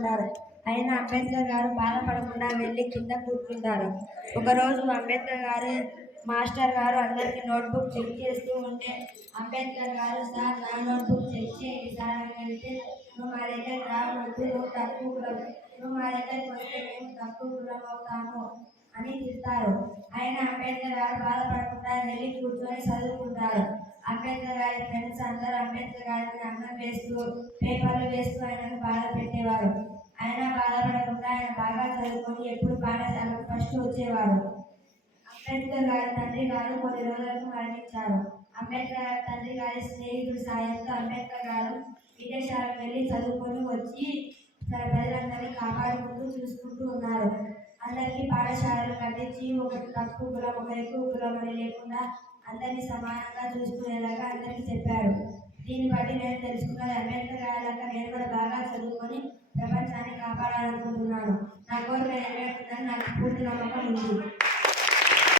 ఉంటారు. అయినా అంబేద్కర్ గారు బాధపడకుండా వెళ్ళి కింద కూర్చుంటారు. ఒకరోజు అంబేద్కర్ గారు మాస్టర్ గారు అందరికీ నోట్బుక్ చెక్ చేస్తూ ఉంటే అంబేద్కర్ గారు, సార్ నా నోట్బుక్ చెక్ చేయండి సార్ అని వెళ్తే, నువ్వు మా దగ్గరికి రావద్దు, నువ్వు తక్కువ కులం, నువ్వు మా దగ్గరికి వస్తే మేము తక్కువ కులం అవుతాము అని తిడతారు. ఆయన అంబేద్కర్ గారు బాధపడకుండా వెళ్ళి కూర్చొని చదువుకుంటారు. అంబేద్కర్ గారి ఫ్రెండ్స్ అందరూ అంబేద్కర్ గారిని అన్నం వేస్తూ పేపర్లు వేస్తూ ఆయనను బాధ పెట్టేవారు. ఆయన బాధపడకుండా ఆయన బాగా చదువుకొని ఎప్పుడు పాఠశాలకు ఫస్ట్ వచ్చేవారు. అంబేద్కర్ గారి తండ్రి గారు కొన్ని రోజులకు మరణించారు. అంబేద్కర్ గారి తండ్రి గారి స్నేహితుడి సాయంతో అంబేద్కర్ గారు విదేశాలకు వెళ్ళి చదువుకొని వచ్చి తన ప్రజలందరినీ కాపాడుకుంటూ చూసుకుంటూ ఉన్నారు. అందరికీ పాఠశాలలు కట్టించి ఒకటి తక్కువ కులం ఒక ఎక్కువ కులం అని లేకుండా అందరినీ సమానంగా చూసుకునేలాగా అందరికీ చెప్పారు. దీన్ని బట్టి నేను తెలుసుకున్నది, అంబేద్కర్ గారిలాగా నేను కూడా బాగా చదువుకొని ప్రపంచాన్ని కాపాడాలనుకుంటున్నాను. నా కోరిక నెరవేరుతుందని నాకు పూర్తి నమ్మకం ఉంది.